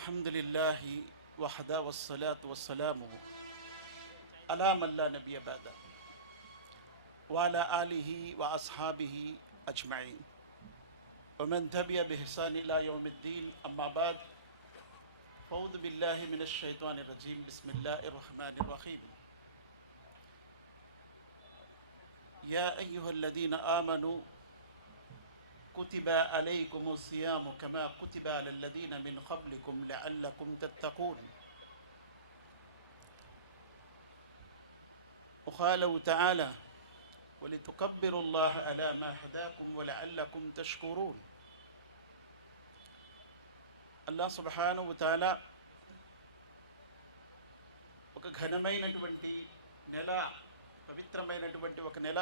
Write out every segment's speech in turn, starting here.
الحمد لله وحده والصلاة والسلام على من لا نبي بعده وعلى آله وأصحابه أجمعين ومن تبع بإحسان إلى يوم الدين. أما بعد، أعوذ بالله من الشيطان الرجيم. بسم الله الرحمن الرحيم. يا أيها الذين آمنوا كتب عليكم الصيام كما كتب على الذين من قبلكم لعلكم تتقون. وقال تعالى ولتكبروا الله على ما هداكم ولعلكم تشكرون. అల్లాహ్ సుబ్హానహు వ తఆలా ఒక ఘనమైనటువంటి నెల, పవిత్రమైనటువంటి ఒక నెల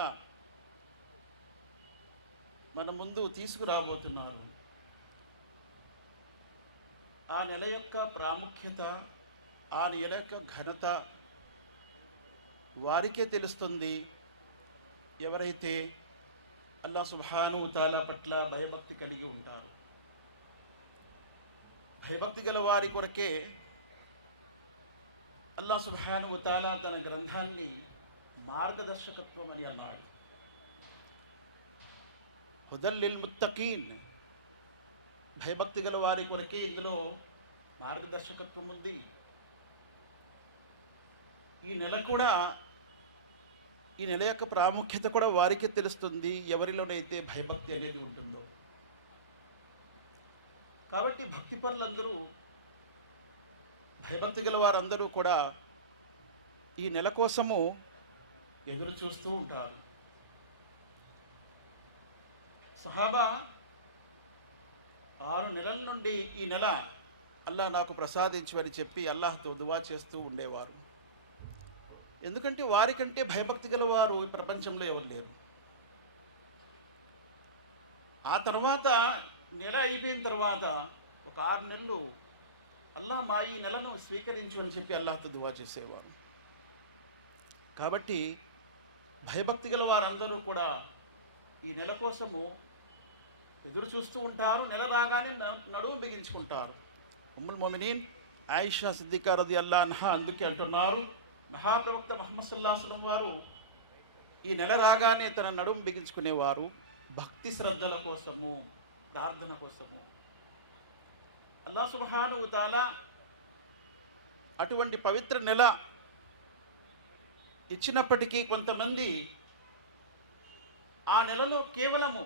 మన ముందు తీసుకురాబోతున్నారు. ఆ నెల యొక్క ప్రాముఖ్యత, ఆ నెల యొక్క ఘనత వారికే తెలుస్తుంది ఎవరైతే అల్లాహ్ సుబ్హానహు వ తఆలా పట్ల భయభక్తి కలిగి ఉంటారు. భయభక్తి గల వారి కొరకే అల్లాహ్ సుబ్హానహు వ తఆలా తన గ్రంథాన్ని మార్గదర్శకత్వం అని అన్నాడు. హుదల్ లిల్ ముత్తకీన్, భయభక్తి గల వారి కొరకే ఇందులో మార్గదర్శకత్వం ఉంది. ఈ నెల యొక్క ప్రాముఖ్యత కూడా వారికే తెలుస్తుంది ఎవరిలోనైతే భయభక్తి అనేది ఉంటుందో. కాబట్టి భక్తి పరులందరూ, భయభక్తి గల వారందరూ కూడా ఈ నెల కోసము ఎదురు చూస్తూ ఉంటారు. సహాబా 6 నెలల నుండి ఈ నెల అల్లాహ్ నాకు ప్రసాదించమని చెప్పి అల్లాహ్తో దువా చేస్తూ ఉండేవారు. ఎందుకంటే వారికంటే భయభక్తి గల వారు ఈ ప్రపంచంలో ఎవరు లేరు. ఆ తర్వాత నెల అయిపోయిన తర్వాత ఒక 6 నెలలు అల్లాహ్ మా ఈ నెలను స్వీకరించు అని చెప్పి అల్లాహ్తో దువా చేసేవారు. కాబట్టి భయభక్తి గల వారందరూ కూడా ఈ నెల కోసము ఎదురు చూస్తూ ఉంటారు. నెల రాగానే నడుము బిగించుకుంటారు. ఉమ్ముల్ మొమినీన్ ఆయిషా సిద్దికా రదియల్లాహు అన్హా అందుకే అంటున్నారు, మహాప్రవక్త ముహమ్మద్ సల్లల్లాహు అలైహి వసల్లం వారు ఈ నెల రాగానే తన నడుము బిగించుకునేవారు భక్తి శ్రద్ధల కోసము, ప్రార్థన కోసము. అల్లాహ్ సుబ్హానహు వ తఆలా అటువంటి పవిత్ర నెల ఇచ్చినప్పటికీ కొంతమంది ఆ నెలలో కేవలము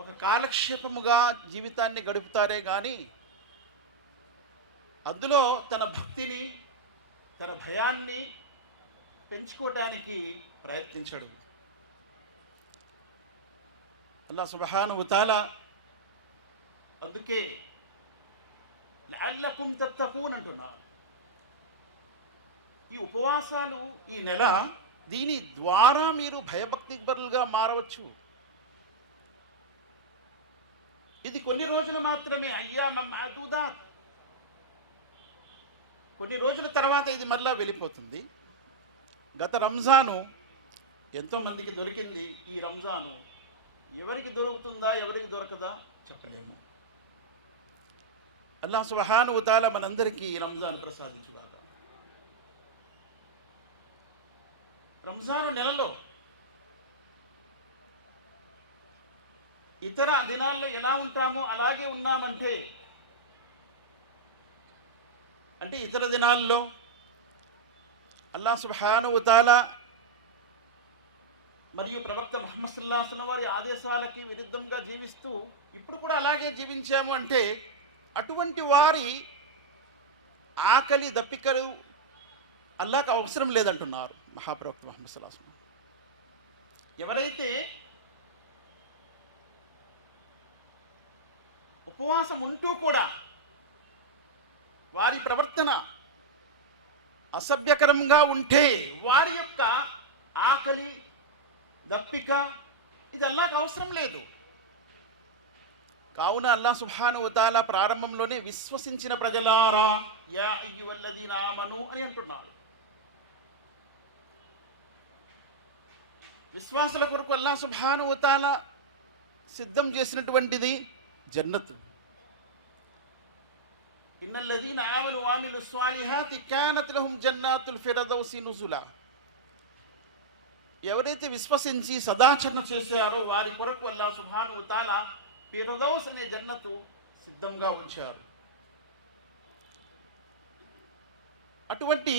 ఒక కాలక్షేపముగా జీవితాన్ని గడుపుతారే కానీ అందులో తన భక్తిని, తన భయాన్ని పెంచుకోవడానికి ప్రయత్నించడు. అల్లాహ్ సుబ్హానహు వ తఆలా అందుకే లఅల్లకుం తత్తఖూన్ అంటున్నారు. ఈ ఉపవాసాలు, ఈ నెల, దీని ద్వారా మీరు భయభక్తి పరులుగా మారవచ్చు. ఇది కొన్ని రోజులు మాత్రమే, అయ్యామం మఅదూదాత్. కొన్ని రోజుల తర్వాత ఇది మరలా వెళ్ళిపోతుంది. గత రంజాను ఎంతోమందికి దొరికింది. ఈ రంజాను ఎవరికి దొరుకుతుందా, ఎవరికి దొరకదా చెప్పలేము. అల్లాహ్ సుబ్హానహు వ తఆలా మనందరికీ ఈ రంజాను ప్రసాదించుగాక. రంజాను నెలలో ఇతర దినాల్లో ఎలా ఉంటామో అలాగే ఉన్నామంటే, అంటే ఇతర దినాల్లో అల్లాహ్ సుబ్హానహు వ తఆలా మరియు ప్రవక్త ముహమ్మద్ సల్లల్లాహు అలైహి వసల్లం వారి ఆదేశాలకి విరుద్ధంగా జీవిస్తూ ఇప్పుడు కూడా అలాగే జీవించాము అంటే, అటువంటి వారి ఆకలి దప్పికలు అల్లాహ్కి అవసరం లేదంటున్నారు మహాప్రవక్త ముహమ్మద్ సల్లల్లాహు అలైహి వసల్లం. ఎవరైతే ఉపవాసం ఉంటూ కూడా వారి ప్రవర్తన అసభ్యకరంగా ఉంటే వారి యొక్క ఆకలి దప్పిక ఇది అల్లాహ్కి అవసరం లేదు. కావున అల్లాహ్ సుబ్హానహు వ తఆలా ప్రారంభంలోనే విశ్వసించిన ప్రజలారా యా అయ్యుహల్లదీన ఆమను అని అంటున్నాడు. విశ్వాసుల కొరకు అల్లాహ్ సుబ్హానహు వ తఆలా సిద్ధం చేసినటువంటిది జన్నతు. ఇన్నల్లదీన ఆమను వఅమిలు స్వాలిహాతి కానత్ లహుం జన్నాతుల్ ఫిర్దౌసి నుజులా. ఎవరైతే విశ్వసించి సదాచరణ చేశారో వారి కొరకు అల్లాహ్ సుబ్హానహు వ తఆలా ఫిర్దౌస్ అనే జన్నతు సిద్ధంగా ఉంచారు. అటువంటి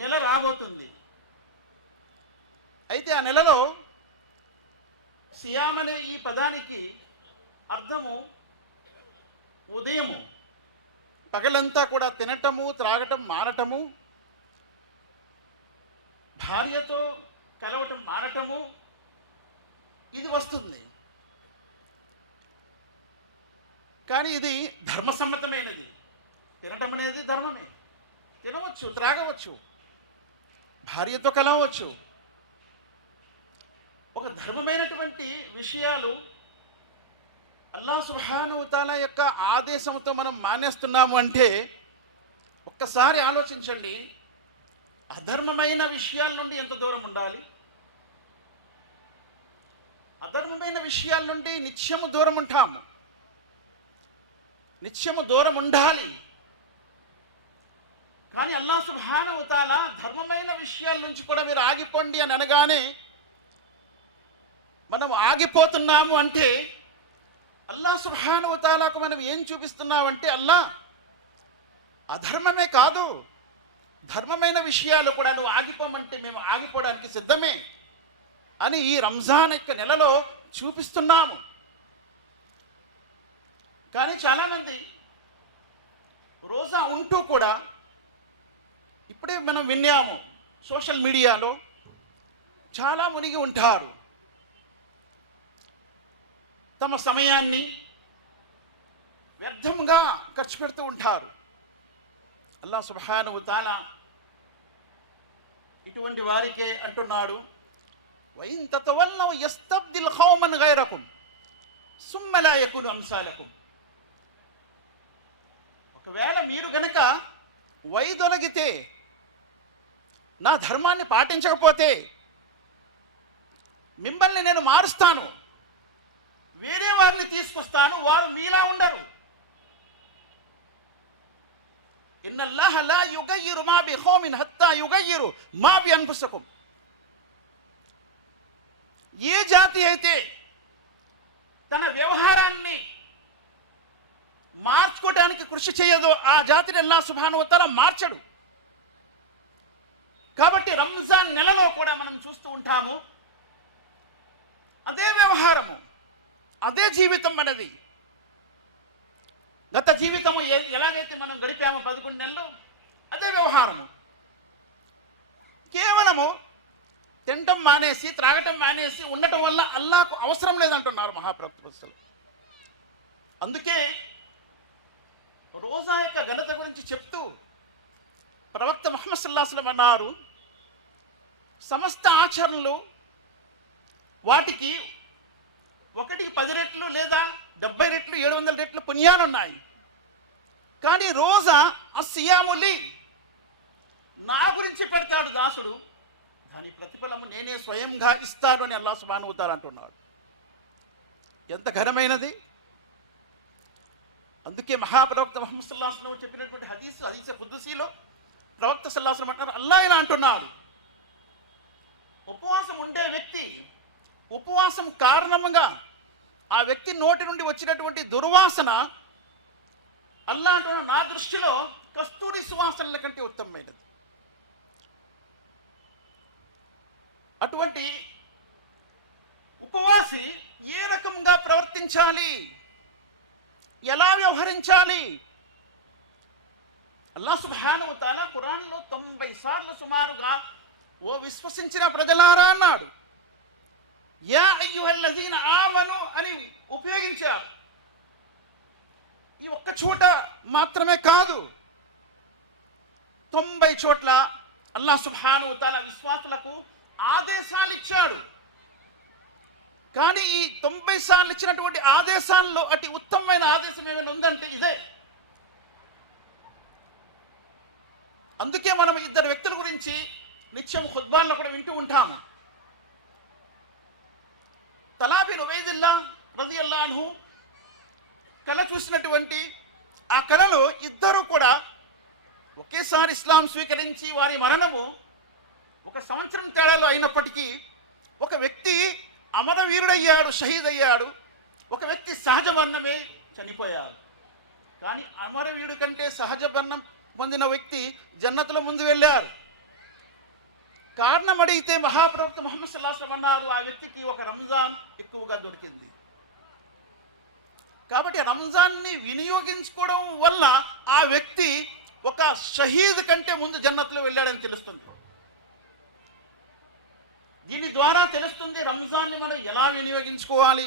నెల రాబోతుంది. అయితే ఆ నెలలో సియామ్ అనే ఈ పదానికి అర్థము ఉదయము. పగలంతా కూడా తినటము త్రాగటం మానటము, భార్యతో కలవటం మానటము, ఇది వస్తుంది. కానీ ఇది ధర్మసమ్మతమైనది. తినటం అనేది ధర్మమే. తినవచ్చు, త్రాగవచ్చు, భార్యతో కలవచ్చు. ఒక ధర్మమైనటువంటి విషయాలు అల్లాహ్ సుబ్హానహు వ తఆలా యొక్క ఆదేశంతో మనం మానేస్తున్నాము అంటే ఒక్కసారి ఆలోచించండి. అధర్మమైన విషయాల నుండి ఎంత దూరం ఉండాలి? అధర్మమైన విషయాల నుండి నిత్యము దూరం ఉంటాము, నిత్యము దూరం ఉండాలి. కానీ అల్లాహ్ సుబ్హానహు వ తఆలా ధర్మమైన విషయాల నుంచి కూడా మీరు ఆగిపోండి అని అనగానే మనం ఆగిపోతున్నాము అంటే అల్లాహ్ సుబ్హానహు వ తఆలాకు మనం ఏం చూపిస్తున్నామంటే అల్లాహ్ అధర్మమే కాదు, ధర్మమైన విషయాలు కూడా నువ్వు ఆగిపోమంటే మేము ఆగిపోవడానికి సిద్ధమే అని ఈ రంజాన్ యొక్క నెలలో చూపిస్తున్నాము. కానీ చాలామంది రోజా ఉంటూ కూడా ఇప్పుడే మనం విన్నాము, సోషల్ మీడియాలో చాలా మునిగి ఉంటారు. తమ సమయాన్ని వ్యర్థంగా ఖర్చు పెడుతూ ఉంటారు. అల్లాహ్ సుబ్హానహు వ తఆలా ఇటువంటి వారికే అంటున్నాడు, వఇన్ తతవల్లవ్ యస్తబ్దిల్ ఖౌమన్ గైరకుం సుమ్మ లా యకును అంసాలకుం. ఒకవేళ మీరు గనక వైదొలగితే, నా ధర్మాన్ని పాటించకపోతే మిమ్మల్ని నేను మారుస్తాను, వేరే వారిని తీసుకొస్తాను, వారు మీలా ఉండరు. ఇన్నల్లాహ లా యుగయ్యిరు మా బిఖౌమిన్ హత్తా యుగయ్యిరు మా బిఅన్ఫుసికుం. ఏ జాతి అయితే తన వ్యవహారాన్ని మార్చుకోవడానికి కృషి చేయదో ఆ జాతిని అల్లాహ్ సుబ్హానహు వ తఆలా మార్చడు. కాబట్టి రంజాన్ నెలలో కూడా మనం చూస్తూ ఉంటాము, అదే వ్యవహారము, అదే జీవితం మనది. గత జీవితము ఎలాగైతే మనం గడిపామో 11 నెలలు, అదే వ్యవహారము. కేవలము తినటం మానేసి త్రాగటం మానేసి ఉండటం వల్ల అల్లాహకు అవసరం లేదంటున్నారు మహాప్రవక్త. అందుకే రోజా యొక్క ఘనత గురించి చెప్తూ ప్రవక్త ముహమ్మద్ సల్లల్లాహు అలైహి వసల్లం అన్నారు, సమస్త ఆచరణలు వాటికి 1కి 10 రెట్లు లేదా 70 రెట్లు 700 రెట్లు పుణ్యాలు ఉన్నాయి. కానీ రోజా అస్సియాములి, నా గురించి పెడతాడు దాసుడు, దాని ప్రతిఫలము నేనే స్వయంగా ఇస్తాను అని అల్లాహ్ సుబ్హానహు వ తఆలా అంటున్నాడు. ఎంత ఘనమైనది! అందుకే మహాప్రవక్త ముహమ్మద్ సల్లల్లాహు అలైహి వసల్లం చెప్పినటువంటి హదీస్ ఖుద్సీలో ప్రవక్త సల్లల్లాహు అలైహి వసల్లం అంటారు, అల్లాహ్ ఇలా అంటున్నాడు, ఉపవాసం ఉండే వ్యక్తి ఉపవాసం కారణంగా ఆ వ్యక్తి నోటి నుండి వచ్చినటువంటి దుర్వాసన అల్లాహ్ అంటున్న నా దృష్టిలో కస్తూరి సువాసనల కంటే ఉత్తమమైనది. అటువంటి ఉపవాసి ఏ రకంగా ప్రవర్తించాలి, ఎలా వ్యవహరించాలి? అల్లాహ్ సుబ్హానహు వ తఆలా ఖురాన్లో 90 సార్లు సుమారుగా ఓ విశ్వసించిన ప్రజలారా అన్నాడు, యా అయ్యుహల్లజీన ఆమను అని ఉపయోగించారు. ఈ ఒక్క చోట మాత్రమే కాదు, 90 చోట్ల అల్లాహ్ సుబ్హానహు వ తఆలా విశ్వాసులకు ఆదేశాలు ఇచ్చాడు. కానీ ఈ 90 సార్లు ఇచ్చినటువంటి ఆదేశాల్లో అతి ఉత్తమమైన ఆదేశం ఏమైనా ఉందంటే ఇదే. అందుకే మనం ఇద్దరు వ్యక్తుల గురించి నిత్యం ఖుత్బాల్లో కూడా వింటూ ఉంటాము. తలా బిన్ ఉబైదిల్లా రదియల్లాహు అన్హు కళ చూసినటువంటి ఆ కళలో ఇద్దరు కూడా ఒకేసారి ఇస్లాం స్వీకరించి వారి మరణము 1 సంవత్సరం తేడాలో అయినప్పటికీ ఒక వ్యక్తి అమరవీరుడయ్యాడు, షహీద్ అయ్యాడు, ఒక వ్యక్తి సహజ మరణమే చనిపోయాడు. కానీ అమరవీరుడు కంటే సహజ మరణం పొందిన వ్యక్తి జన్నతుల ముందు వెళ్ళారు. కారణం అడిగితే మహాప్రవక్త ముహమ్మద్ సల్లల్లాహు అలైహి వసల్లం అన్నారు, ఆ వ్యక్తికి ఒక రంజాన్ ఎక్కువగా దొరికింది. కాబట్టి రంజాన్ని వినియోగించుకోవడం వల్ల ఆ వ్యక్తి ఒక షహీద్ కంటే ముందు జన్నతులో వెళ్ళాడని తెలుస్తుంది. దీని ద్వారా తెలుస్తుంది రంజాన్ని మనం ఎలా వినియోగించుకోవాలి.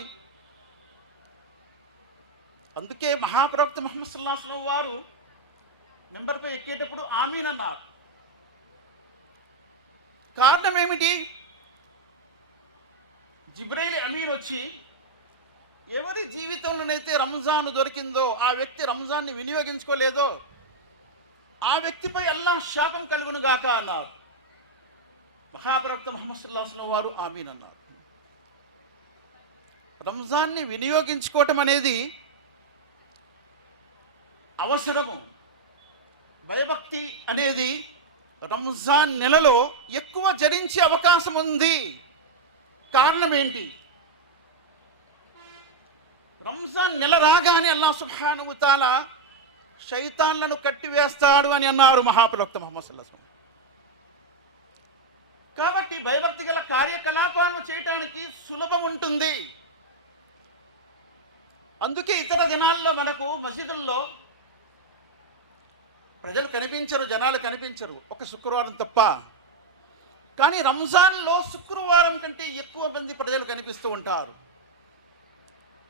అందుకే మహాప్రవక్త ముహమ్మద్ సల్లల్లాహు అలైహి వసల్లం వారు మెంబర్పై ఎక్కేటప్పుడు ఆమీన్ అన్నారు. కారణం ఏమిటి? జిబ్రైల్ అమీర్ వచ్చి ఎవరి జీవితంలోనైతే రంజాన్ దొరికిందో ఆ వ్యక్తి రంజాన్ని వినియోగించుకోలేదో ఆ వ్యక్తిపై అల్లాహ్ శాపం కలుగును గాక అన్నారు. మహాప్రవక్త ముహమ్మద్ సల్లల్లాహు అలైహి వసల్లం వారు ఆమీన్ అన్నారు. రంజాన్ని వినియోగించుకోవటం అనేది అవసరము. భయభక్తి అనేది రంజాన్ నెలలో ఎక్కువ జరించే అవకాశం ఉంది. కారణం ఏంటి? రంజాన్ నెల రాగానే అల్లాహ్ సుబ్హానహు వ తఆలా శైతాన్లను కట్టివేస్తాడు అని అన్నారు మహాప్రవక్త ముహమ్మద్ సల్లల్లాహు అలైహి వసల్లం. కాబట్టి భయభక్తి గల కార్యకలాపాలను చేయడానికి సులభం ఉంటుంది. అందుకే ఇతర దినాల్లో మనకు మసీదుల్లో ప్రజలు కనిపించరు, జనాలు కనిపించరు, ఒక శుక్రవారం తప్ప. కానీ రంజాన్లో శుక్రవారం కంటే ఎక్కువ మంది ప్రజలు కనిపిస్తూ ఉంటారు.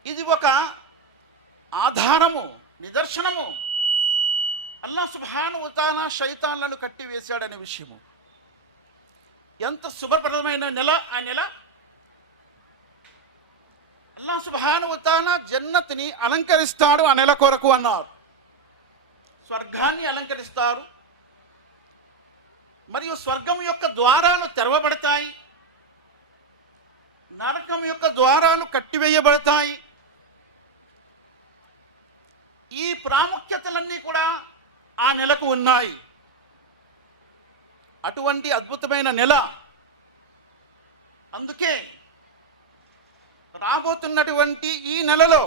ఇది ఒక ఆధారము, నిదర్శనము. అల్లాహ్ సుబ్హానహు వ తఆలా శైతాన్లను కట్టివేశాడనే విషయము. ఎంత శుభప్రదమైన నెల ఆ నెల! అల్లాహ్ సుబ్హానహు వ తఆలా జన్నత్ని అలంకరిస్తాడు ఆ నెల కొరకు అన్నారు. స్వర్గాన్ని అలంకరిస్తారు, మరియు స్వర్గం యొక్క ద్వారాలు తెరవబడతాయి, నరకం యొక్క ద్వారాలు కట్టివేయబడతాయి. ఈ ప్రాముఖ్యతలన్నీ కూడా ఆ నెలకు ఉన్నాయి. అటువంటి అద్భుతమైన నెల. అందుకే రాబోతున్నటువంటి ఈ నెలలో,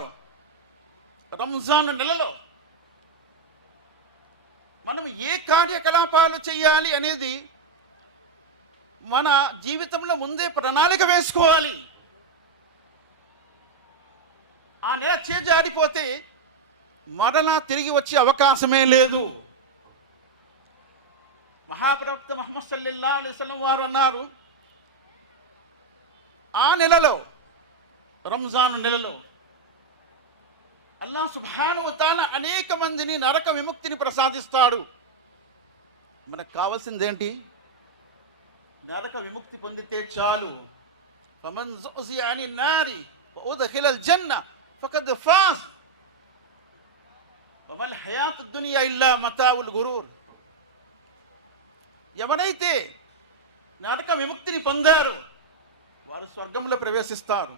రంజాన్ నెలలో మనం ఏ కార్యకలాపాలు చేయాలి అనేది మన జీవితంలో ముందే ప్రణాళిక వేసుకోవాలి. ఆ నెల చేజారిపోతే మరలా తిరిగి వచ్చే అవకాశమే లేదు. మహాప్రవక్త ముహమ్మద్ సల్లల్లాహు అలైహి వసల్లం వారు అన్నారు, ఆ నెలలో, రంజాన్ నెలలో అల్లాహ్ సుబ్హానహు వ తఆలా అనేక మందిని నరక విముక్తిని ప్రసాదిస్తాడు. మనకు కావాల్సిందేంటి? నరక విముక్తి పొందితే చాలు. ఫమన్ జుజియా అనిన్ నారి వఉద్ఖిలల్ జన్న ఫఖద్ ఫాజ్ వమల్ హయాతుద్ దునియా ఇల్లా మతాఉల్ గురూర్. ఎవరైతే నరక విముక్తిని పొందారో వారు స్వర్గంలో ప్రవేశిస్తారు.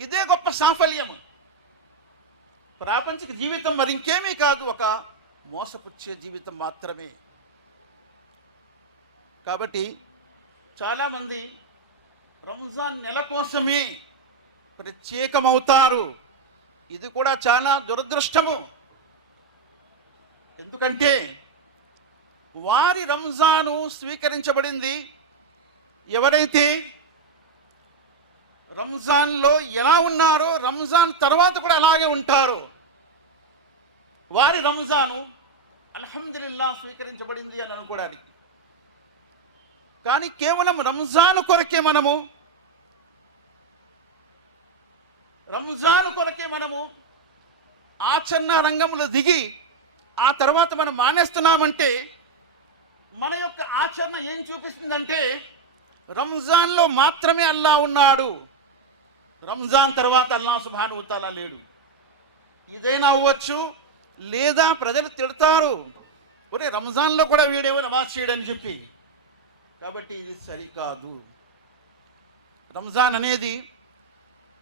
ఇదే గొప్ప సాఫల్యము. ప్రాపంచిక జీవితం మరింకేమీ కాదు, ఒక మోసపుచ్చే జీవితం మాత్రమే. కాబట్టి చాలామంది రంజాన్ నెల కోసమే ప్రత్యేకమవుతారు. ఇది కూడా చాలా దురదృష్టము. ఎందుకంటే వారి రంజాను స్వీకరించబడింది ఎవరైతే రంజాన్లో ఎలా ఉన్నారో రంజాన్ తర్వాత కూడా అలాగే ఉంటారో వారి రంజాను అల్హమ్దులిల్లాహ్ స్వీకరించబడింది అని అనుకోవడానికి. కానీ కేవలం రంజాను కొరకే మనము ఆచరణ రంగంలో దిగి ఆ తర్వాత మనం మానేస్తున్నామంటే మన యొక్క ఆచరణ ఏం చూపిస్తుందంటే రంజాన్లో మాత్రమే అల్లాహ్ ఉన్నాడు, రంజాన్ తర్వాత అల్లాహ్ సుబ్హానహు వ తఆలా లేడు. ఇదైనా అవ్వచ్చు, లేదా ప్రజలు తిడతారు, ఒరే రంజాన్లో కూడా వీడేమో నమాజ్ చేయడని చెప్పి. కాబట్టి ఇది సరికాదు. రంజాన్ అనేది,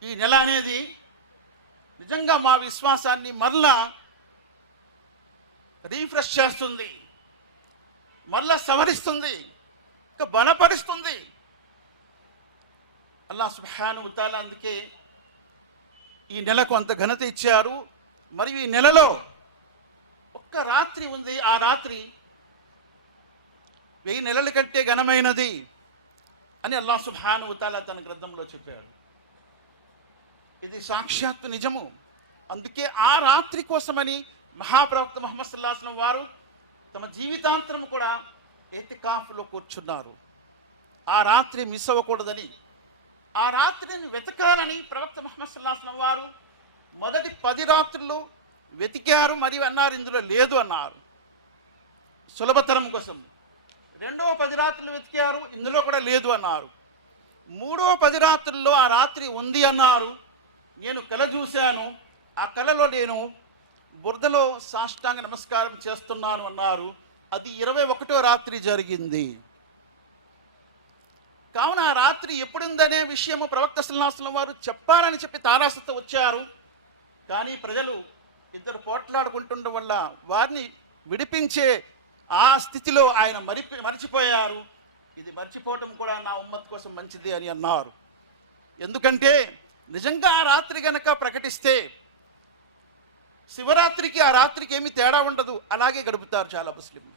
ఈ నెల అనేది నిజంగా మా విశ్వాసాన్ని మరలా రీఫ్రెష్ చేస్తుంది, మరలా సవరిస్తుంది, ఇంకా బలపరుస్తుంది. అల్లాహ్ సుబ్హానహు వ తఆలా అందుకే ఈ నెలకు అంత ఘనత ఇచ్చారు. మరియు ఈ నెలలో ఒక్క రాత్రి ఉంది, ఆ రాత్రి 1000 నెలల కంటే ఘనమైనది అని అల్లాహ్ సుబ్హానహు వ తఆలా తన గ్రంథంలో చెప్పాడు. ఇది సాక్షాత్తు నిజము. అందుకే ఆ రాత్రి కోసమని మహాప్రవక్త ముహమ్మద్ సల్లల్లాహు అలైహి వసల్లం వారు తమ జీవితాంతరం కూడా ఎతికాఫ్లో కూర్చున్నారు. ఆ రాత్రి మిస్ అవ్వకూడదని, ఆ రాత్రిని వెతకాలని ప్రవక్త ముహమ్మద్ సల్లల్లాహు అలైహి వసల్లం వారు మొదటి 10 రాత్రులు వెతికారు. మరియు అన్నారు ఇందులో లేదు అన్నారు, సులభతరం కోసం. రెండవ 10 రాత్రులు వెతికారు, ఇందులో కూడా లేదు అన్నారు. మూడవ 10 రాత్రుల్లో ఆ రాత్రి ఉంది అన్నారు. నేను కల చూశాను, ఆ కలలో నేను బురదలో సాష్టాంగ నమస్కారం చేస్తున్నాను అన్నారు. అది 21వ రాత్రి జరిగింది. కావున ఆ రాత్రి ఎప్పుడుందనే విషయము ప్రవక్త సల్లల్లాహు అలైహి వసల్లం వారు చెప్పాలని చెప్పి తారాసతో వచ్చారు. కానీ ప్రజలు ఇద్దరు పోట్లాడుకుంటుండడం వల్ల వారిని విడిపించే ఆ స్థితిలో ఆయన మరిచిపోయారు. ఇది మర్చిపోవటం కూడా నా ఉమ్మత్ కోసం మంచిది అని అన్నారు. ఎందుకంటే నిజంగా ఆ రాత్రి గనక ప్రకటిస్తే శివరాత్రికి ఆ రాత్రికి ఏమీ తేడా ఉండదు, అలాగే గడుపుతారు చాలా ముస్లింలు.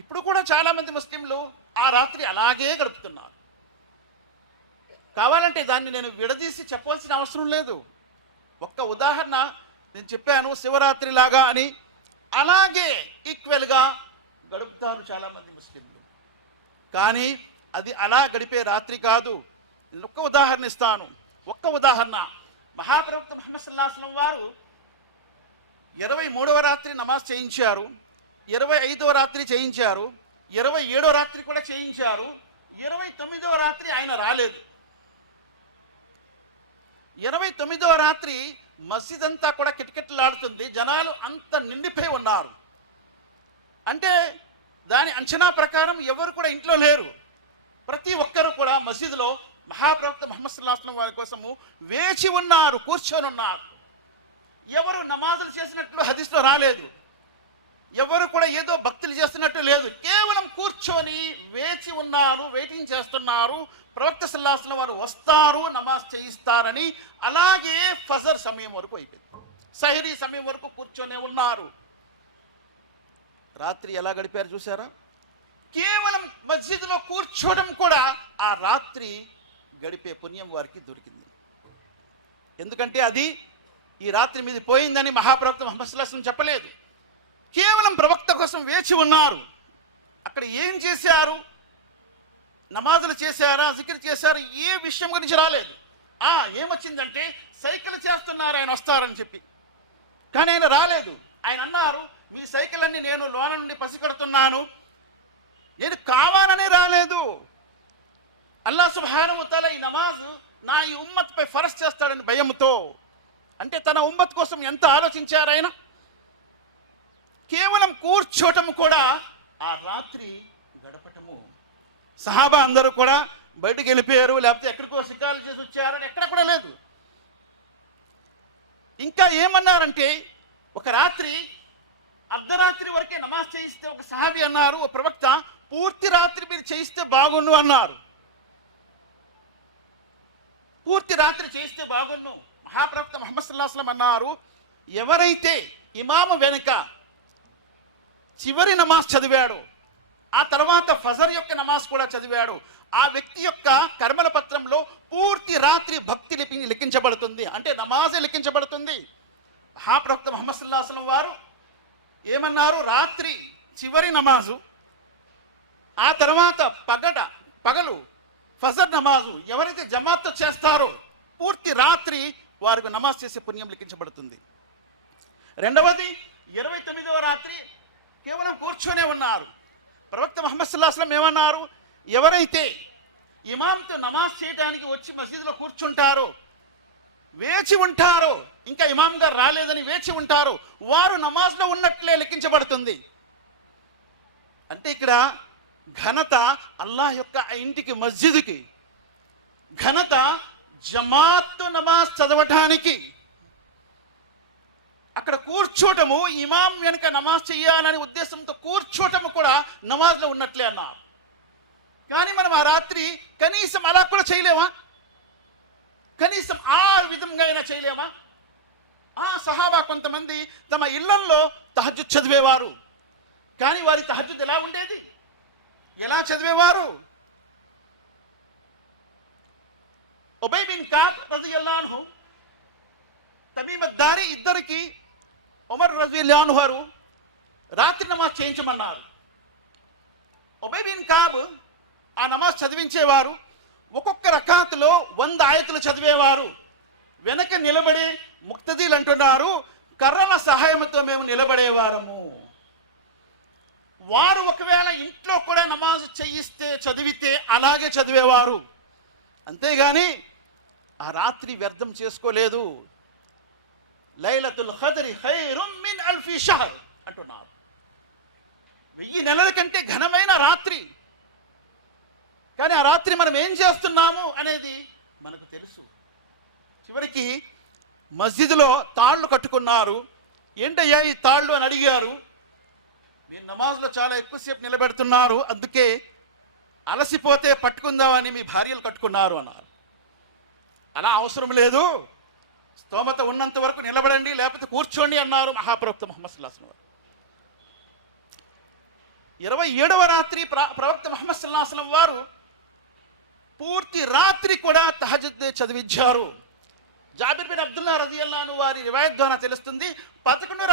ఇప్పుడు కూడా చాలామంది ముస్లింలు ఆ రాత్రి అలాగే గడుపుతున్నారు. కావాలంటే దాన్ని నేను విడదీసి చెప్పవలసిన అవసరం లేదు. ఒక్క ఉదాహరణ నేను చెప్పాను, శివరాత్రి లాగా అని. అలాగే ఈక్వల్గా గడుపుతారు చాలామంది ముస్లింలు. కానీ అది అలా గడిపే రాత్రి కాదు. నేను ఒక్క ఉదాహరణ ఇస్తాను. ఒక్క ఉదాహరణ, మహాప్రవక్త ముహమ్మద్ సల్లల్లాహు అలైహి వసల్లం వారు 23వ రాత్రి నమాజ్ చేయించారు, 25వ రాత్రి చేయించారు, 27వ రాత్రి కూడా చేయించారు. 29వ రాత్రి ఆయన రాలేదు. 29వ రాత్రి మస్జిద్ అంతా కూడా కిటకిటలాడుతుంది, జనాలు అంత నిండిపోయి ఉన్నారు. అంటే దాని అంచనా ప్రకారం ఎవరు కూడా ఇంట్లో లేరు. ప్రతి ఒక్కరు కూడా మసీదులో మహాప్రవక్త ముహమ్మద్ సల్లల్లాహు అలైహి వసల్లం వారి కోసము వేచి ఉన్నారు, కూర్చొని ఉన్నారు. ఎవరు నమాజులు చేసినట్లు హదీస్లో రాలేదు, ఎవరు కూడా ఏదో భక్తులు చేస్తున్నట్టు లేదు. కేవలం కూర్చొని వేచి ఉన్నారు, వెయిటింగ్ చేస్తున్నారు. ప్రవక్త సల్లల్లాహు అలైహి వసల్లం వారు వస్తారు, నమాజ్ చేయిస్తారని. అలాగే ఫజర్ సమయం వరకు అయిపోయింది, సహరీ సమయం వరకు కూర్చొనే ఉన్నారు. రాత్రి ఎలా గడిపారు చూసారా? కేవలం మస్జిద్లో కూర్చోవడం కూడా ఆ రాత్రి గడిపే పుణ్యం వారికి దొరికింది. ఎందుకంటే అది ఈ రాత్రి మీది పోయిందని మహాప్రవక్త ముహమ్మద్ సల్లల్లాహు అలైహి వసల్లం చెప్పలేదు. కేవలం ప్రవక్త కోసం వేచి ఉన్నారు. అక్కడ ఏం చేశారు? నమాజులు చేశారా, జికిర్ చేశారా, ఏ విషయం గురించి రాలేదు. ఏమొచ్చిందంటే సైకిల్ చేస్తున్నారు ఆయన వస్తారని చెప్పి. కానీ ఆయన రాలేదు. ఆయన అన్నారు, మీ సైకిల్ అన్ని నేను లోన నుండి పసిగడుతున్నాను, నేను కావాలని రాలేదు. అల్లాహ్ సుబ్హానహు వ తఆలా ఈ నమాజ్ నా ఈ ఉమ్మత్పై ఫరజ్ చేస్తాడని భయంతో. అంటే తన ఉమ్మత్ కోసం ఎంత ఆలోచించారు ఆయన. కేవలం కూర్చోటం కూడా ఆ రాత్రి గడపటము. సహాబా అందరూ కూడా బయటకు వెళ్ళిపోయారు, లేకపోతే ఎక్కడికో షికారులు చేసి వచ్చారని ఎక్కడ కూడా లేదు. ఇంకా ఏమన్నారంటే, ఒక రాత్రి అర్ధరాత్రి వరకే నమాజ్ చేయిస్తే ఒక సహాబీ అన్నారు, ఓ ప్రవక్త పూర్తి రాత్రి మీరు చేయిస్తే బాగుండు అన్నారు. పూర్తి రాత్రి చేయిస్తే బాగుండు. మహాప్రవక్త ముహమ్మద్ సల్లల్లాహు అలైహి వసల్లం అన్నారు, ఎవరైతే ఇమాము వెనుక చివరి నమాజ్ చదివాడు, ఆ తర్వాత ఫజర్ యొక్క నమాజ్ కూడా చదివాడు, ఆ వ్యక్తి యొక్క కర్మల పత్రంలో పూర్తి రాత్రి భక్తి లిఖించబడుతుంది. అంటే నమాజే లిఖించబడుతుంది. మహాప్రవక్త ముహమ్మద్ సల్లల్లాహు అలైహి వసల్లం వారు ఏమన్నారు? రాత్రి చివరి నమాజు, ఆ తర్వాత పగలు ఫజర్ నమాజు ఎవరైతే జమాత్తో చేస్తారో పూర్తి రాత్రి వారికి నమాజ్ చేసే పుణ్యం లిఖించబడుతుంది. రెండవది 29వ రాత్రి కేవలం కూర్చొనే ఉన్నారు. ప్రవక్త ముహమ్మద్ సల్లల్లాహు అలైహి వసల్లం ఏమన్నారు? ఎవరైతే ఇమాంతో నమాజ్ చేయడానికి వచ్చి మసీదులో కూర్చుంటారో, వేచి ఉంటారో, ఇంకా ఇమాం గారు రాలేదని వేచి ఉంటారో, వారు నమాజ్లో ఉన్నట్లే లెక్కించబడుతుంది. అంటే ఇక్కడ ఘనత అల్లాహ్ యొక్క ఇంటికి, మస్జిద్కి ఘనత, జమాత్ నమాజ్ చదవటానికి అక్కడ కూర్చోటము, ఇమాం వెనుక నమాజ్ చెయ్యాలని ఉద్దేశంతో కూర్చోటము కూడా నమాజ్లో ఉన్నట్లే అన్నారు. కానీ మనం ఆ రాత్రి కనీసం అలా కూడా చేయలేమా? కనీసం ఆ విధంగా అయినా చేయలేమా? ఆ సహాబా కొంతమంది తమ ఇళ్లల్లో తహజ్జుద్ చదివేవారు. కానీ వారి తహజ్జుద్ ఎలా ఉండేది? ఎలా చదివేవారు? ఉబై బిన్ కఅబ్ రజియల్లాహు అన్హు, తమీమ్ అద్దారి ఇద్దరికి ఉమర్ రజియల్లాహు అన్హు వారు రాత్రి నమాజ్ చేయించమన్నారు. ఉబై బిన్ కఅబ్ ఆ నమాజ్ చదివించేవారు. ఒక్కొక్క రకాతులో 100 ఆయతులు చదివేవారు. వెనక నిలబడి ముక్తదీలు అంటున్నారు, కర్రల సహాయంతో మేము నిలబడేవారము. వారు ఒకవేళ ఇంట్లో కూడా నమాజ్ చేయిస్తే చదివితే అలాగే చదివేవారు. అంతేగాని ఆ రాత్రి వ్యర్థం చేసుకోలేదు. లైలతుల్ ఖద్రి ఖైరుమ్ మిన్ అల్ఫి షహర్ అంటున్నారు. 1000 నెలల కంటే ఘనమైన రాత్రి. కానీ ఆ రాత్రి మనం ఏం చేస్తున్నాము అనేది మనకు తెలుసు. చివరికి మస్జిద్లో తాళ్ళు కట్టుకున్నారు. ఏంటయ్యా ఈ తాళ్ళు అని అడిగారు. మీరు నమాజ్లో చాలా ఎక్కువసేపు నిలబెడుతున్నారు, అందుకే అలసిపోతే పట్టుకుందామని మీ భార్యలు కట్టుకున్నారు అన్నారు. అలా అవసరం లేదు, స్తోమత ఉన్నంత వరకు నిలబడండి, లేకపోతే కూర్చోండి అన్నారు మహాప్రవక్త ముహమ్మద్ సల్లల్లాహు అలైహి వసల్లం. 27వ రాత్రి ప్రవక్త ముహమ్మద్ సల్లల్లాహు అలైహి వసల్లం వారు పూర్తి రాత్రి కూడా తహజ్జుద్ చదివించారు. జాబిర్ బిన్ అబ్దుల్లా రజియల్లాహు అన్హు వారి రివాయత్ ద్వారా తెలుస్తుంది, 11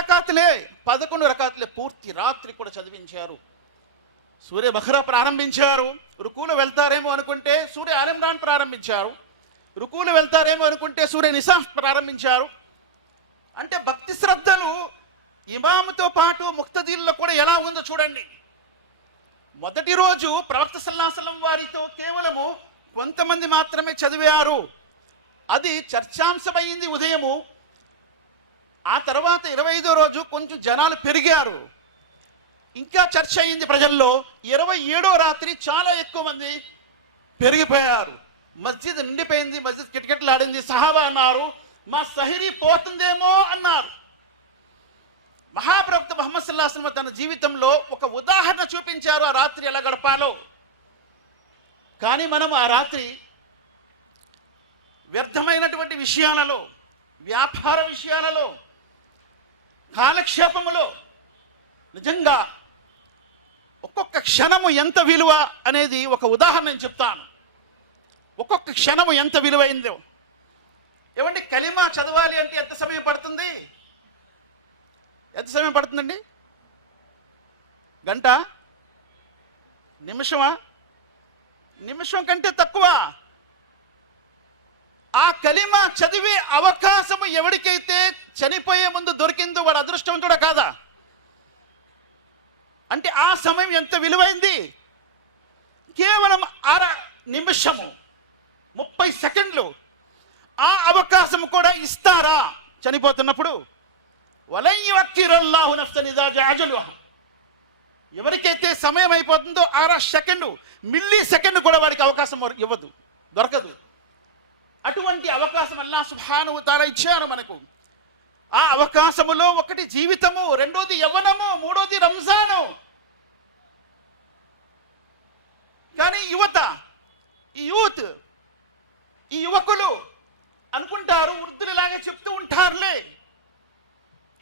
రకాతులే పూర్తి రాత్రి కూడా చదివించారు. సూర్య బఖరా ప్రారంభించారు. రుకూలు వెళ్తారేమో అనుకుంటే సూర్య ఆల్ ఇమ్రాన్ ప్రారంభించారు. రుకూలు వెళ్తారేమో అనుకుంటే సూర్య నిసా ప్రారంభించారు. అంటే భక్తి శ్రద్ధలు ఇమాముతో పాటు ముక్తదీల్లో కూడా ఎలా ఉందో చూడండి. మొదటి రోజు ప్రవక్త సల్లల్లాహు అలైహి వసల్లం వారితో కేవలము కొంతమంది మాత్రమే చదివారు. అది చర్చాంశమైంది ఉదయము. ఆ తర్వాత 25వ రోజు కొంచెం జనాలు పెరిగారు, ఇంకా చర్చ అయింది ప్రజల్లో. 27వ రాత్రి చాలా ఎక్కువ మంది పెరిగిపోయారు. మస్జిద్ నిండిపోయింది, మస్జిద్ కిటకిటలాడింది. సహాబా అన్నారు, మా సహిరీ పోతుందేమో అన్నారు. మహాప్రవక్త ముహమ్మద్ సల్లల్లాహు అలైహి వసల్లం తన జీవితంలో ఒక ఉదాహరణ చూపించారు ఆ రాత్రి ఎలా గడపాలో. కానీ మనం ఆ రాత్రి వ్యర్థమైనటువంటి విషయాలలో, వ్యాపార విషయాలలో, కాలక్షేపములో నిజంగా ఒక్కొక్క క్షణము ఎంత విలువ అనేది ఒక ఉదాహరణ నేను చెప్తాను. ఒక్కొక్క క్షణము ఎంత విలువైందో. ఏమండి, కలిమా చదవాలి అంటే ఎంత సమయం పడుతుంది? ఎంత సమయం పడుతుందండి? గంట? నిమిషమా? నిమిషం కంటే తక్కువ. ఆ కలిమా చదివే అవకాశము ఎవరికైతే చనిపోయే ముందు దొరికిందో వాడు అదృష్టవంతుడా కాదా? అంటే ఆ సమయం ఎంత విలువైంది? కేవలం నిమిషము 30 సెకండ్లు. ఆ అవకాశం కూడా ఇస్తారా చనిపోతున్నప్పుడు? వలన్ యుఅఖ్ఖిరల్లాహు నఫ్సన్ ఇదా జా అజలుహా. ఎవరికైతే సమయం అయిపోతుందో 6 సెకండు, మిల్లీ సెకండ్ కూడా వాడికి అవకాశం ఇవ్వదు, దొరకదు. అటువంటి అవకాశం అల్లాహ్ సుబ్హానహు వ తఆలా ఇచ్చారు మనకు. ఆ అవకాశములో ఒకటి జీవితము, రెండోది యవ్వనము, మూడోది రంజాను. కానీ ఈ యువకులు అనుకుంటారు, వృద్ధులలాగా చెప్తూ ఉంటారులే.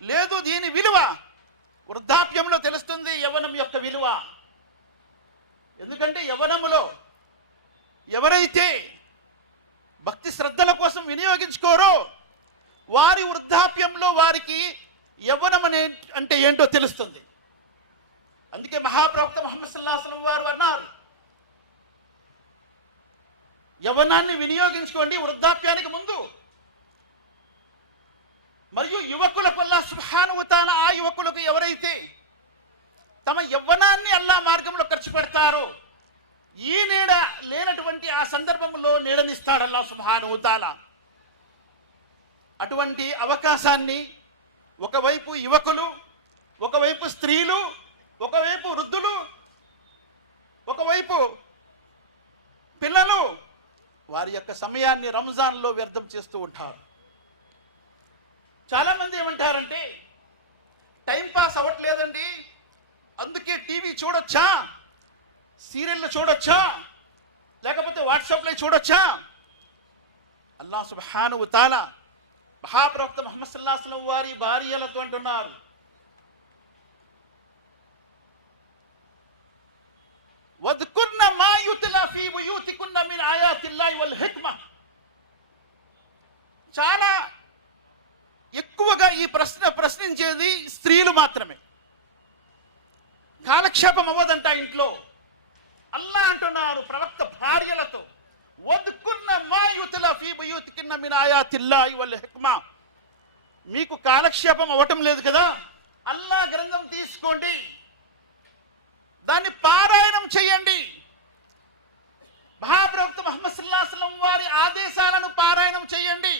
లేదు, దీని విలువ వృద్ధాప్యంలో తెలుస్తుంది యవ్వనం యొక్క విలువ. ఎందుకంటే యవ్వనములో ఎవరైతే భక్తి శ్రద్ధల కోసం వినియోగించుకోరో వారి వృద్ధాప్యంలో వారికి యవ్వనం అంటే ఏంటో తెలుస్తుంది. అందుకే మహాప్రవక్త ముహమ్మద్ సల్లల్లాహు అలైహి వసల్లం వారు అన్నారు, యవ్వనాన్ని వినియోగించుకోండి వృద్ధాప్యానికి ముందు. మరియు యువకులకు అల్లాహ్ సుబ్హానహు వ తఆలా ఆ యువకులకు ఎవరైతే తమ యవ్వనాన్ని అల్లాహ్ మార్గంలో ఖర్చు పెడతారో ఈ నీడ లేనటువంటి ఆ సందర్భంలో నీడనిస్తాడు అల్లాహ్ సుబ్హానహు వ తఆలా. అటువంటి అవకాశాన్ని ఒకవైపు యువకులు, ఒకవైపు స్త్రీలు, ఒకవైపు వృద్ధులు, ఒకవైపు పిల్లలు వారి యొక్క సమయాన్ని రంజాన్లో వ్యర్థం చేస్తూ ఉంటారు. చాలామంది ఏమంటారంటే టైం పాస్ అవ్వట్లేదండి, అందుకే టీవీ చూడొచ్చా, సీరియళ్ళు చూడొచ్చా, లేకపోతే వాట్సాప్లో చూడొచ్చా? అల్లాహ్ సుబ్హానహు వ తఆలా మహాప్రవక్త ముహమ్మద్ సల్లల్లాహు అలైహి వసల్లం వారి భార్యలతో అంటున్నారు, వద్కుర్న మా యుత్లా ఫీ బుయూతికున్న మిన్ ఆయాతిల్లాహి వల్ హిక్మ. చాలా ఎక్కువగా ఈ ప్రశ్నించేది స్త్రీలు మాత్రమే. కాలక్షేపం అవ్వదంట ఇంట్లో. అల్లాహ్ అంటున్నారు ప్రవక్త భార్యలతో, వద్కుర్న మా యుత్లా ఫీ బుయూతికున్న మిన్ ఆయాతిల్లాహి వల్ హిక్మ. మీకు కాలక్షేపం అవ్వటం లేదు కదా, అల్లాహ్ గ్రంథం తీసుకోండి, దాన్ని పారాయణం చేయండి. మహాప్రవక్త ముహమ్మద్ సల్లల్లాహు అలైహి వసల్లం వారి ఆదేశాలను పారాయణం చేయండి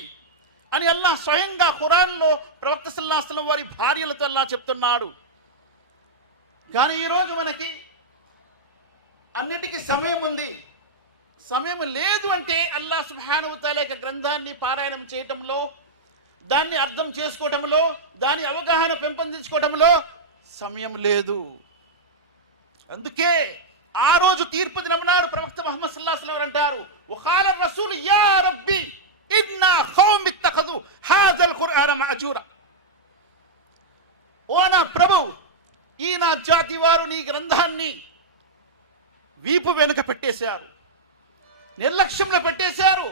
అని అల్లాహ్ స్వయంగా ఖురాన్లో ప్రవక్త సల్లల్లాహు అలైహి వసల్లం వారి భార్యలతో అల్లాహ్ చెప్తున్నాడు. కానీ ఈరోజు మనకి అన్నిటికీ సమయం ఉంది. సమయం లేదు అంటే అల్లాహ్ సుబ్హానహు వ తఆలా యొక్క గ్రంథాన్ని పారాయణం చేయటంలో, దాన్ని అర్థం చేసుకోవటంలో, దాని అవగాహన పెంపొందించుకోవటంలో సమయం లేదు. అందుకే ఆ రోజు తీర్పు దినమనాడు ప్రవక్త ముహమ్మద్ సల్లల్లాహు అలైహి వసల్లం అంటారు, వఖాల రసూల్ యా రబ్బీ ఇన్నా ఖౌమి ఇత్తఖదు హాజల్ ఖుర్ఆన మఅజూరా. ఓ నా ప్రభు, ఈ నా జాతి వారు నీ గ్రంథాన్ని వీపు వెనుక పెట్టేశారు, నిర్లక్ష్యంలో పెట్టేశారు.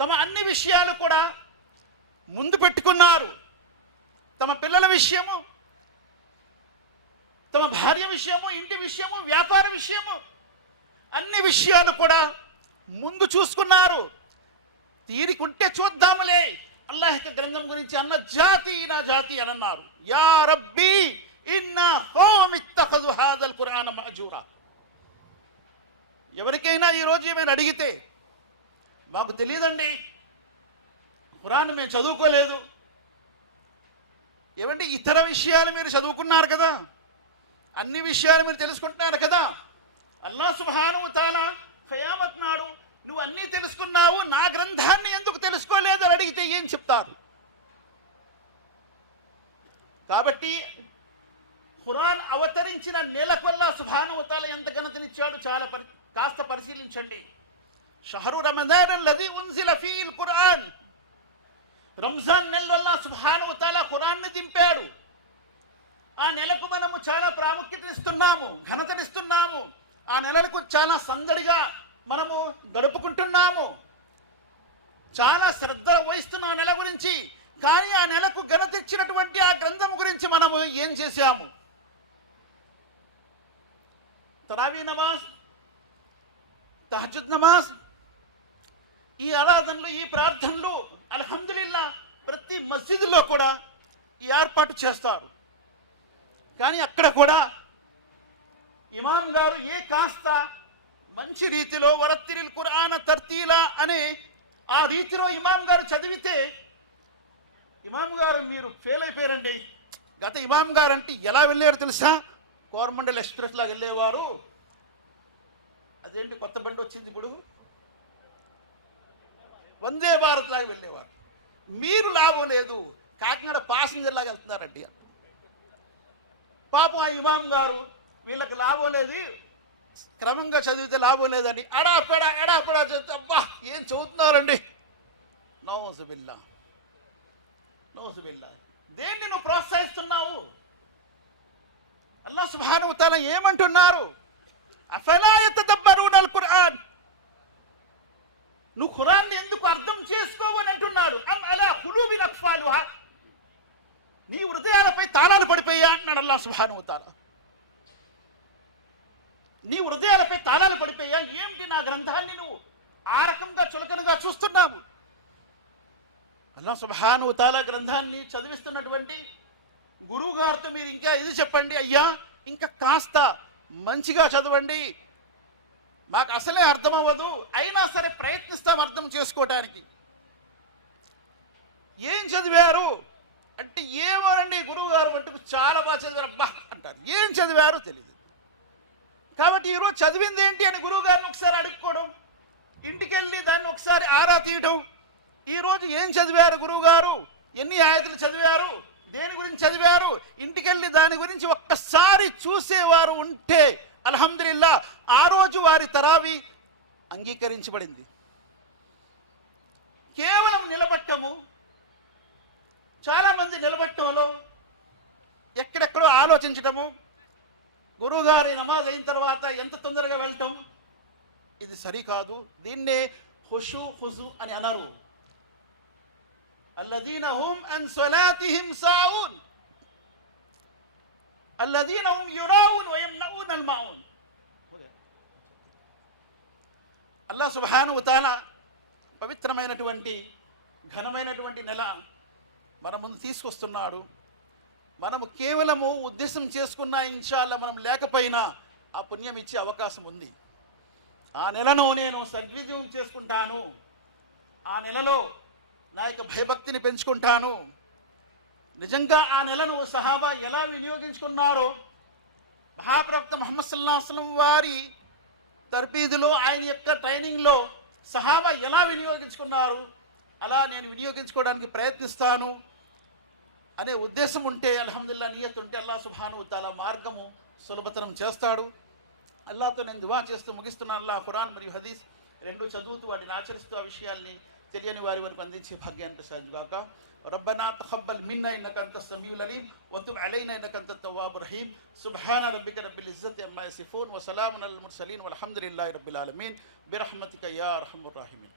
తమ అన్ని విషయాలు కూడా ముందు పెట్టుకున్నారు. తమ పిల్లల విషయము, తమ భార్య విషయము, ఇంటి విషయము, వ్యాపార విషయము, అన్ని విషయాలు కూడా ముందు చూసుకున్నారు. తీరికుంటే చూద్దాములే, అల్లాహ్ యొక్క గ్రంథం గురించి అన్న జాతి నా జాతి అని అన్నారు. యా రబ్బీ ఇన్నా ఖౌమి ఇత్తఖదు హాజల్ ఖుర్ఆన మఅజూరా. ఎవరికైనా ఈరోజు ఏమైనా అడిగితే, మాకు తెలియదండి, ఖురాన్ మేము చదువుకోలేదు. ఏమంటే ఇతర విషయాలు మీరు చదువుకున్నారు కదా, అన్ని విషయాలు మీరు తెలుసుకుంటున్నారు కదా. అల్లాహ్ సుబ్హానహు వ తఆలా ఖయామత్ నాడు నువ్వు అన్నీ తెలుసుకున్నావు, నా గ్రంథాన్ని ఎందుకు తెలుసుకోలేదు అని అడిగితే ఏం చెప్తారు? కాబట్టి ఖురాన్ అవతరించిన నెలకు అల్లాహ్ సుబ్హానహు వ తఆలా ఎంత ఘనతనిచ్చాడు కాస్త పరిశీలించండి. షహరు రమదాన్ అల్లదీ ఉన్జిల ఫీహిల్ ఖురాన్. రంజాన్ నెలలో అల్లాహ్ సుబ్హానహు వ తఆలా ఖురాన్ని దింపాడు. ఆ నెలకు మనము చాలా ప్రాముఖ్యతనిస్తున్నాము, ఘనతనిస్తున్నాము. ఆ నెలకు చాలా సందడిగా మనము గడుపుకుంటున్నాము, చాలా శ్రద్ధ వహిస్తున్నాం ఆ నెల గురించి. కానీ ఆ నెలకు ఘనత ఇచ్చినటువంటి ఆ గ్రంథం గురించి మనము ఏం చేశాము? తరావీ నమాజ్, తహజ్జుద్ నమాజ్, ఈ ఆరాధనలు, ఈ ప్రార్థనలు అల్హమ్దులిల్లా ప్రతి మస్జిద్లో కూడా ఈ ఏర్పాటు చేస్తారు. కానీ అక్కడ కూడా ఇమాం గారు కాస్త మంచి రీతిలో వరత్తిరిల్ ఖురాన తర్తీలా అనే ఆ రీతిలో ఇమాం గారు చదివితే, ఇమాం గారు మీరు ఫెయిల్ అయిపోయారండి. గత ఇమాం గారు అంటే ఎలా వెళ్ళారు తెలుసా? కోరమండల్ ఎక్స్ప్రెస్ లాగా వెళ్ళేవారు. అదేంటి కొత్త బండి వచ్చింది ఇప్పుడు, వందే భారత్ లాగా వెళ్ళేవారు. మీరు లాభం లేదు, కాకినాడ ప్యాసింజర్ లాగా వెళ్తున్నారండి. పాపం ఆ ఇమాం గారు వీళ్ళకి లాభం లేదు, క్రమంగా చదివితే లాభం లేదని ఎడాపెడా చదివితే అబ్బా ఏం చదువుతున్నారండి. నౌజుబిల్లా, నౌజుబిల్లా. దేన్ని నువ్వు ప్రోత్సహిస్తున్నావు? అల్లాహ్ సుబ్హానహు వ తఆలా ఏమంటున్నారు? అఫలా యతదబ్బరూనల్ ఖురాన్. నువ్వు ఖురాన్ని ఎందుకు అర్థం చేసుకోవు అని అంటున్నాడు. అమ్ అలా ఖులూబిన్ అక్ఫాలుహా. నీ హృదయాలపై తాళాలు పడిపోయా అంటున్నాడు అల్లాహ్ సుబ్హానహు వ తఆలా. నీ హృదయాలపై తాళాలు పడిపోయా? ఏమిటి నా గ్రంథాన్ని నువ్వు ఆ రకంగా చులకనగా చూస్తున్నావు? అల్లాహ్ సుబ్హానహు వ తఆలా గ్రంథాన్ని చదివిస్తున్నటువంటి గురువు గారితో మీరు ఇంకా ఇది చెప్పండి, అయ్యా ఇంకా కాస్త మంచిగా చదవండి, మాకు అసలే అర్థం అవ్వదు, అయినా సరే ప్రయత్నిస్తాం అర్థం చేసుకోవటానికి. ఏం చదివారు అంటే ఏమోనండి గురువు గారు మట్టుకు చాలా బాగా చదివారు అబ్బా అంటారు. ఏం చదివారో తెలియదు. కాబట్టి ఈరోజు చదివింది ఏంటి అని గురువు గారిని ఒకసారి అడుక్కోవడం, ఇంటికి వెళ్ళి దాన్ని ఒకసారి ఆరా తీయడం. ఈరోజు ఏం చదివారు గురువు గారు, ఎన్ని ఆయతులు చదివారు, దేని గురించి చదివారు, ఇంటికెళ్ళి దాని గురించి ఒక్కసారి చూసేవారు ఉంటే అల్హమ్దులిల్లా ఆ రోజు వారి తరావీ అంగీకరించబడింది. కేవలం నిలబట్టము, చాలామంది నిలబట్టంలో ఎక్కడెక్కడో ఆలోచించటము, గురువుగారి నమాజ్ అయిన తర్వాత ఎంత తొందరగా వెళ్ళటం, ఇది సరికాదు. దీన్నే హుషు హుజు అని అన్నారు. అల్లదీన హుమ్ అన్ సలాతిహిం సాఊన్ అల్లదీన హుమ్ యురాఊన్ వయమ్నఊన్ అల్ మాఊన్. అల్లాహ్ సుబ్హానహు వ తఆలా పవిత్రమైనటువంటి ఘనమైనటువంటి నెల మన ముందు తీసుకొస్తున్నాడు. మనము కేవలము ఉద్దేశం చేసుకున్న ఇన్షాల్లా మనం లేకపోయినా ఆ పుణ్యం ఇచ్చే అవకాశం ఉంది. ఆ నెలను నేను సద్వినియోగం చేసుకుంటాను, ఆ నెలలో నా యొక్క భయభక్తిని పెంచుకుంటాను. నిజంగా ఆ నెలను సహాబా ఎలా వినియోగించుకున్నారో, మహాప్రవక్త ముహమ్మద్ సల్లల్లాహు అలైహి వసల్లం వారి తర్బీదులో, ఆయన యొక్క ట్రైనింగ్లో సహాబా ఎలా వినియోగించుకున్నారు, అలా నేను వినియోగించుకోవడానికి ప్రయత్నిస్తాను అనే ఉద్దేశం ఉంటే, అల్హమ్దులిల్లాహ్ నియత్ ఉంటే అల్లాహ్ సుబ్హానహు వ తఆలా మార్గము సులభతరం చేస్తాడు. అల్లాహ్తో నేను దువా చేస్తూ ముగిస్తున్నాను. అల్లాహ్ ఖురాన్ మరియు హదీస్ రెండు చదువుతూ వాటిని ఆచరిస్తూ ఆ విషయాల్ని తెలియని వారి వరకు అందించే భాగ్యాన్ని ప్రసాదించుగాక. రబ్బనా తఖబ్బల్ మిన్నా ఇన్నక అంతస్ సమీఉల్ అలీం వతుబ్ అలైనా ఇన్నక అంతత్ తవ్వాబుర్ రహీం. సుబ్హాన రబ్బిక రబ్బిల్ ఇజ్జతి అమ్మా యసిఫూన్ వ సలామున్ అలల్ ముర్సలీన్ వల్హమ్దులిల్లాహి రబ్బిల్ ఆలమీన్ బిరహ్మతిక యా అర్హముర్ రాహిమీన్.